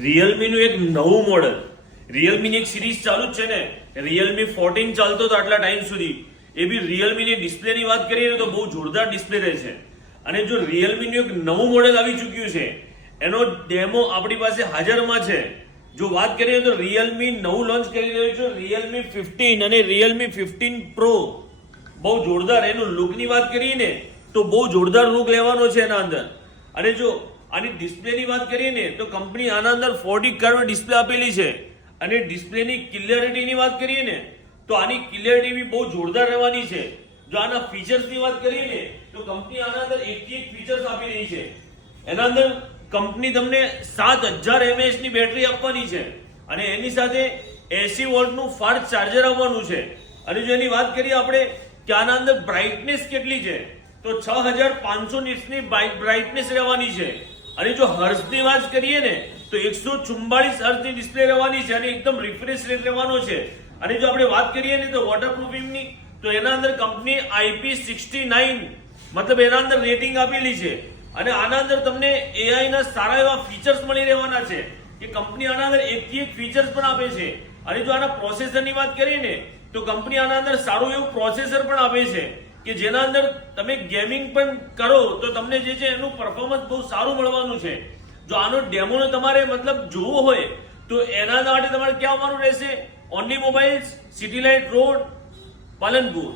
રિયલમીનું એક નવું મોડલ, રિયલમીની એક સિરીઝ ચાલુ જ છે ને, રિયલમી 14 ચાલતો હતો આટલા ટાઈમ સુધી. એ બી રિયલમીની ડિસ્પ્લેની વાત કરીએ તો બહુ જોરદાર ડિસ્પ્લે રહે છે. અને જો રિયલમીનું એક નવું મોડેલ આવી ચૂક્યું છે, એનો ડેમો આપણી પાસે હાજરમાં છે. જો વાત કરીએ તો રિયલમી નવું લોન્ચ કરી રહ્યું છે, રિયલમી 15 અને રિયલમી 15 પ્રો. બહુ જોરદાર એનું લુકની વાત કરીએ ને તો બહુ જોરદાર લુક લેવાનો છે એના અંદર. અને જો આની ડિસ્પ્લેની વાત કરીએ ને તો કંપની આના અંદર 4D કર્વ ડિસ્પ્લે આપેલી છે. અને ડિસ્પ્લેની ક્લિયરિટીની વાત કરીએ ને તો આની ક્લિયરિટી બી બહુ જોરદાર રહેવાની છે. જો આના ફીચર્સની વાત કરીએ ને તો કંપની આના અંદર 81 ફીચર્સ આપી રહી છે. એના અંદર કંપની તમને 7000 mAh ની બેટરી આપવાની છે અને એની સાથે 80 વોલ્ટનું ફાસ્ટ ચાર્જર આવવાનું છે. અને જો એની વાત કરીએ આપણે કે આના અંદર બ્રાઇટનેસ કેટલી છે તો 6500 નિટ્સની બ્રાઇટનેસ રહેવાની છે. અને જો હર્ટ્ઝની વાત કરીએ ને તો 144 હર્ટ્ઝની ડિસ્પ્લે રહેવાની છે અને એકદમ રિફ્રેશ રેટ રહેવાનો છે. અને જો આપણે વાત કરીએ ને તો વોટરપ્રૂફિંગની તો એના અંદર કંપની IP69 મતલબ એના અંદર રેટિંગ આપેલી છે. અને આના અંદર તમને AI ના સારા એવા ફીચર્સ મળી રહેવાના છે કે કંપની આના અંદર એકથી એક ફીચર્સ પણ આપે છે. અને જો આના પ્રોસેસરની વાત કરીએ ને તો કંપની આના અંદર સારું એવું પ્રોસેસર પણ આપે છે કે જેના અંદર તમે ગેમિંગ પણ કરો તો તમને જે છે એનું પરફોર્મન્સ બહુ સારું મળવાનું છે. જો આનો ડેમો તમારે મતલબ જોવો હોય તો એના માટે તમારે ક્યાં આવવાનું રહેશે? Only mobiles, city light road, Palanpur.